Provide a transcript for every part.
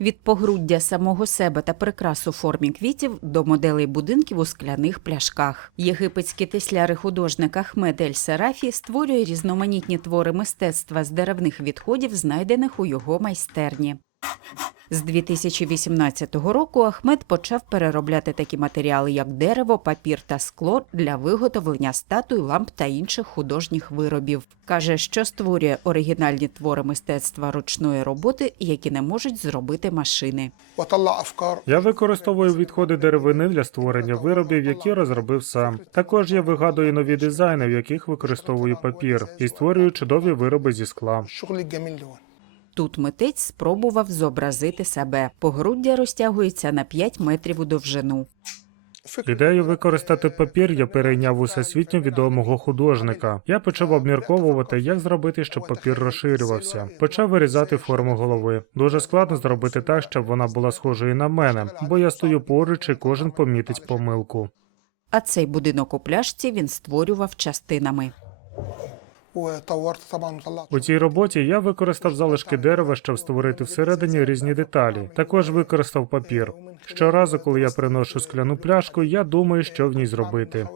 Від погруддя самого себе та прикрас у формі квітів до моделей будинків у скляних пляшках. Єгипетські тесляри художника Ахмед Ель Серафі створює різноманітні твори мистецтва з деревних відходів, знайдених у його майстерні. З 2018 року Ахмед почав переробляти такі матеріали, як дерево, папір та скло для виготовлення статуй, ламп та інших художніх виробів. каже, що створює оригінальні твори мистецтва ручної роботи, які не можуть зробити машини. Я використовую відходи деревини для створення виробів, які розробив сам. Також я вигадую нові дизайни, в яких використовую папір, і створюю чудові вироби зі скла. Тут митець спробував зобразити себе. Погруддя розтягується на 5 метрів у довжину. Ідею використати папір я перейняв у всесвітньо відомого художника. Я почав обмірковувати, як зробити, щоб папір розширювався. Почав вирізати форму голови. Дуже складно зробити так, щоб вона була схожою на мене, бо я стою поруч і кожен помітить помилку. А цей будинок у пляшці він створював частинами. У цій роботі я використав залишки дерева, щоб створити всередині різні деталі. Також використав папір. Щоразу, коли я приношу скляну пляшку, я думаю, що в ній зробити.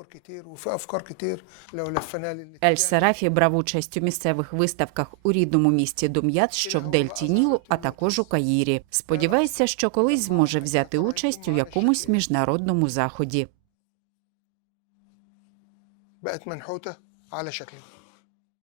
Ель Сарафі брав участь у місцевих виставках у рідному місті Дум'ят, що в Дельті Нілу, а також у Каїрі. Сподівається, що колись зможе взяти участь у якомусь міжнародному заході.